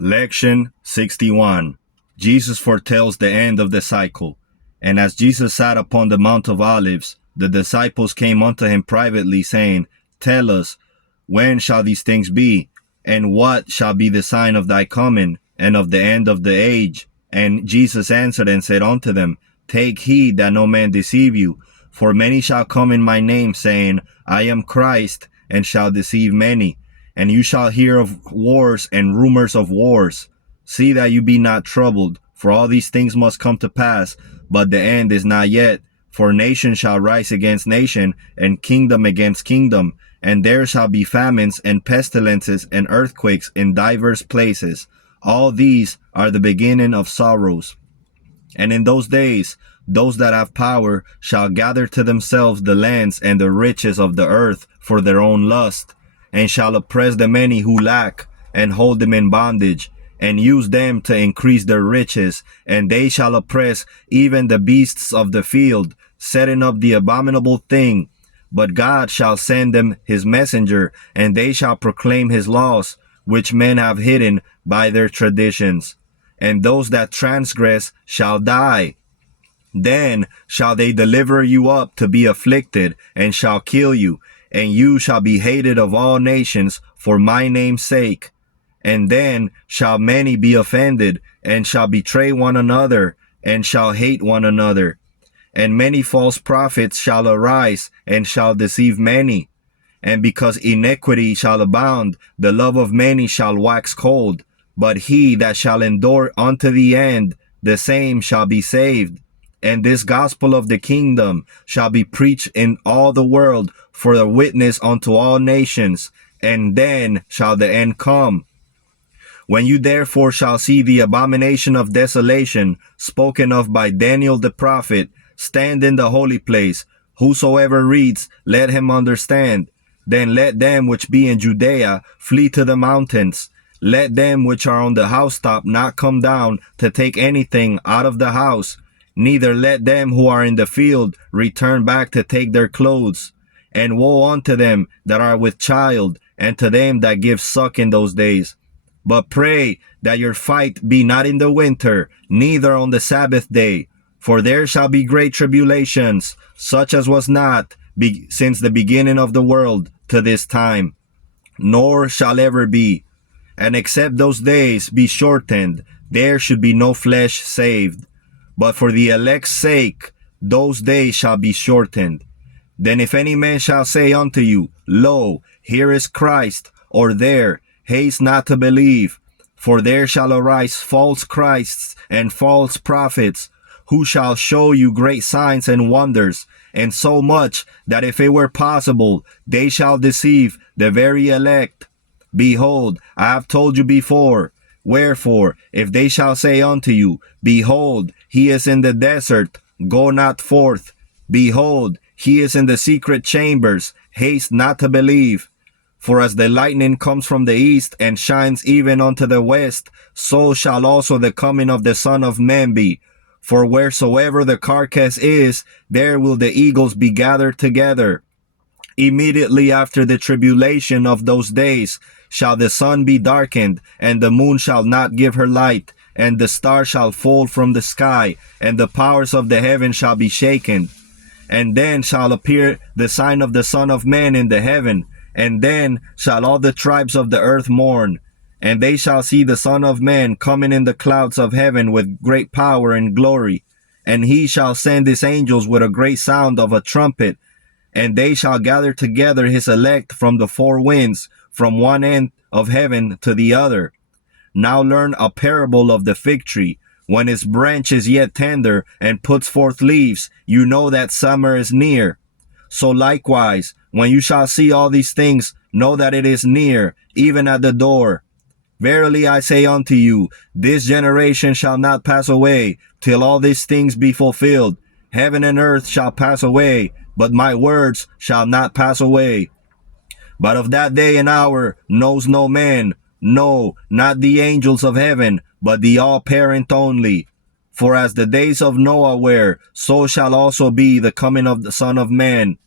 Lection 61. Jesus foretells the end of the cycle. And as Jesus sat upon the Mount of Olives, the disciples came unto him privately, saying, Tell us, when shall these things be? And what shall be the sign of thy coming, and of the end of the age? And Jesus answered and said unto them, Take heed that no man deceive you, for many shall come in my name, saying, I am Christ, and shall deceive many. And you shall hear of wars and rumors of wars. See that you be not troubled, for all these things must come to pass, but the end is not yet. For nation shall rise against nation, and kingdom against kingdom, and there shall be famines and pestilences and earthquakes in divers places. All these are the beginning of sorrows. And in those days, those that have power shall gather to themselves the lands and the riches of the earth for their own lust, and shall oppress the many who lack, and hold them in bondage, and use them to increase their riches. And they shall oppress even the beasts of the field, setting up the abominable thing. But God shall send them his messenger, and they shall proclaim his laws, which men have hidden by their traditions. And those that transgress shall die. Then shall they deliver you up to be afflicted, and shall kill you, and you shall be hated of all nations for my name's sake. And then shall many be offended, and shall betray one another, and shall hate one another. And many false prophets shall arise, and shall deceive many. And because iniquity shall abound, the love of many shall wax cold. But he that shall endure unto the end, the same shall be saved. And this gospel of the kingdom shall be preached in all the world for a witness unto all nations, and then shall the end come. When you therefore shall see the abomination of desolation spoken of by Daniel the prophet stand in the holy place, whosoever reads, let him understand. Then let them which be in Judea flee to the mountains. Let them which are on the housetop not come down to take anything out of the house. Neither let them who are in the field return back to take their clothes. And woe unto them that are with child, and to them that give suck in those days. But pray that your fight be not in the winter, neither on the Sabbath day. For there shall be great tribulations, such as was not since the beginning of the world to this time, nor shall ever be. And except those days be shortened, there should be no flesh saved. But for the elect's sake, those days shall be shortened. Then if any man shall say unto you, Lo, here is Christ, or there, haste not to believe. For there shall arise false Christs and false prophets, who shall show you great signs and wonders, and so much that if it were possible, they shall deceive the very elect. Behold, I have told you before. Wherefore, if they shall say unto you, Behold, he is in the desert, go not forth. Behold, he is in the secret chambers, haste not to believe. For as the lightning comes from the east and shines even unto the west, so shall also the coming of the Son of Man be. For wheresoever the carcass is, there will the eagles be gathered together. Immediately after the tribulation of those days shall the sun be darkened, and the moon shall not give her light, and the stars shall fall from the sky, and the powers of the heaven shall be shaken. And then shall appear the sign of the Son of Man in the heaven, and then shall all the tribes of the earth mourn. And they shall see the Son of Man coming in the clouds of heaven with great power and glory. And he shall send his angels with a great sound of a trumpet, and they shall gather together his elect from the four winds, from one end of heaven to the other. Now learn a parable of the fig tree. When its branch is yet tender and puts forth leaves, you know that summer is near. So likewise, when you shall see all these things, know that it is near, even at the door. Verily I say unto you, this generation shall not pass away till all these things be fulfilled. Heaven and earth shall pass away, but my words shall not pass away. But of that day and hour knows no man, no, not the angels of heaven, but the all-parent only. For as the days of Noah were, so shall also be the coming of the Son of Man.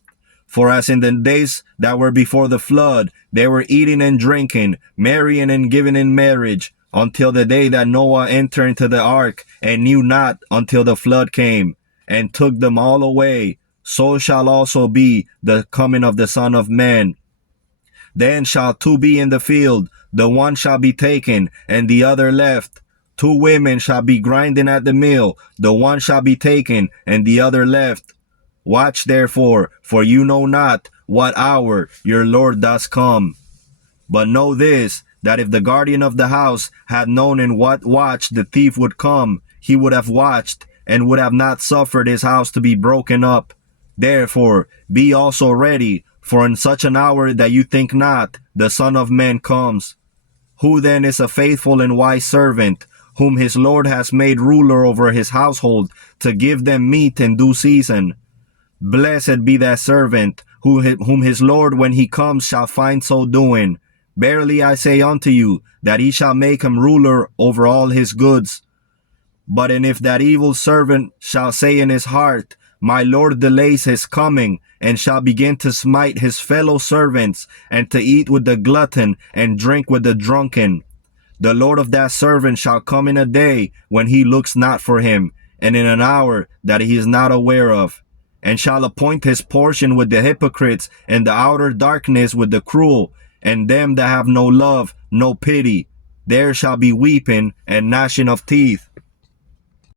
For as in the days that were before the flood, they were eating and drinking, marrying and giving in marriage, until the day that Noah entered into the ark, and knew not until the flood came, and took them all away. So shall also be the coming of the Son of Man. Then shall two be in the field, the one shall be taken, and the other left. Two women shall be grinding at the mill, the one shall be taken, and the other left. Watch therefore, for you know not what hour your Lord does come. But know this, that if the guardian of the house had known in what watch the thief would come, he would have watched, and would have not suffered his house to be broken up. Therefore, be also ready, for in such an hour that you think not, the Son of Man comes. Who then is a faithful and wise servant, whom his Lord has made ruler over his household, to give them meat in due season? Blessed be that servant, whom his Lord when he comes shall find so doing. Verily I say unto you, that he shall make him ruler over all his goods. And if that evil servant shall say in his heart, my Lord delays his coming, and shall begin to smite his fellow servants, and to eat with the glutton, and drink with the drunken, the Lord of that servant shall come in a day when he looks not for him, and in an hour that he is not aware of, and shall appoint his portion with the hypocrites, and the outer darkness with the cruel, and them that have no love, no pity. There shall be weeping and gnashing of teeth.